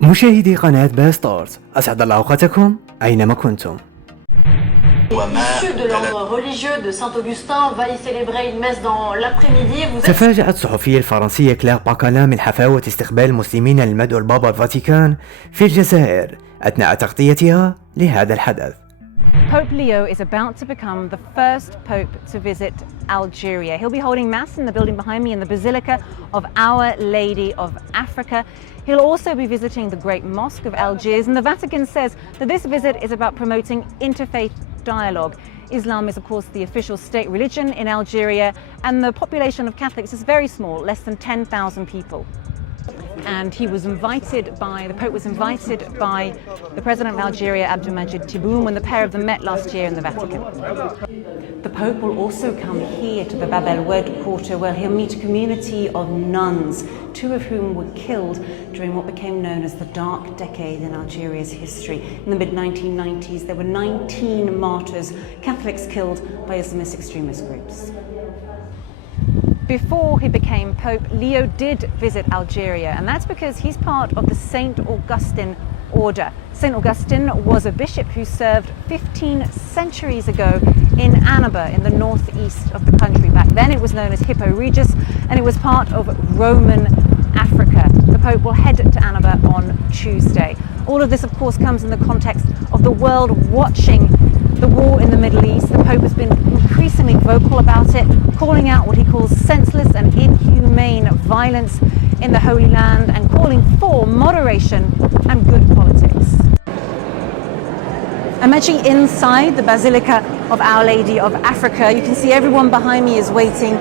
مشاهدي قناة باستارز، أسعد الله أوقاتكم أينما كنتم. تفاجأت صحفية الفرنسية كلاغ باكالا من حفاوة استقبال المسلمين المدعو البابا الفاتيكان في الجزائر أثناء تغطيتها لهذا الحدث. Pope Leo is about to become the first pope to visit Algeria. He'll be holding mass in the building behind me in the Basilica of Our Lady of Africa. He'll also be visiting the Great Mosque of Algiers, and the Vatican says that this visit is about promoting interfaith dialogue. Islam is, of course, the official state religion in Algeria, and the population of Catholics is very small, less than 10,000 people. And the Pope was invited by the President of Algeria, Abdelmadjid Tebboune, when the pair of them met last year in the Vatican. The Pope will also come here to the Bab el-Oued quarter, where he'll meet a community of nuns, two of whom were killed during what became known as the dark decade in Algeria's history. In the mid-1990s, there were 19 martyrs, Catholics killed by Islamist extremist groups. Before he became Pope, Leo did visit Algeria, and that's because he's part of the St. Augustine order. St. Augustine was a bishop who served 15 centuries ago in Annaba, in the northeast of the country. Back then it was known as Hippo Regius, and it was part of Roman Africa. The Pope will head to Annaba on Tuesday. All of this, of course, comes in the context of the world watching the war in the Middle East. The Pope has been increasingly vocal about it, calling out what he calls senseless and inhumane violence in the Holy Land and calling for moderation and good politics. I'm actually inside the Basilica of Our Lady of Africa. You can see everyone behind me is waiting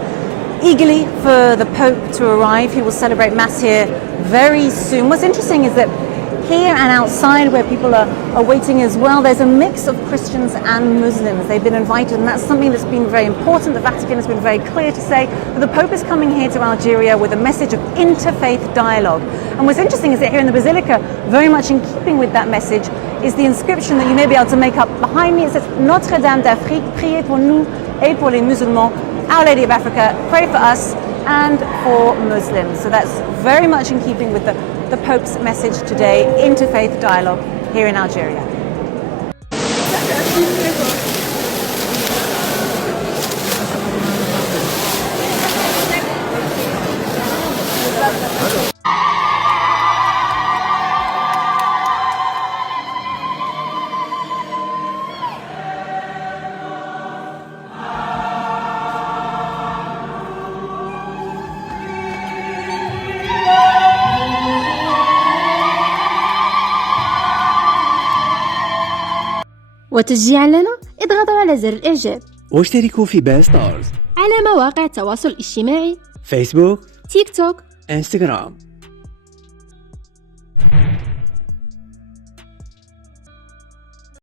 eagerly for the Pope to arrive. He will celebrate Mass here very soon. What's interesting is that here and outside, where people are waiting as well, there's a mix of Christians and Muslims. They've been invited, and that's something that's been very important. The Vatican has been very clear to say that the Pope is coming here to Algeria with a message of interfaith dialogue. And what's interesting is that here in the Basilica, very much in keeping with that message, is the inscription that you may be able to make up behind me. It says, Notre Dame d'Afrique, priez pour nous et pour les musulmans. Our Lady of Africa, pray for us and for Muslims. So that's very much in keeping with the Pope's message today, interfaith dialogue here in Algeria. وتشجيعا لنا اضغطوا على زر الإعجاب واشتركوا في باستارز على مواقع التواصل الاجتماعي فيسبوك، تيك توك، انستغرام.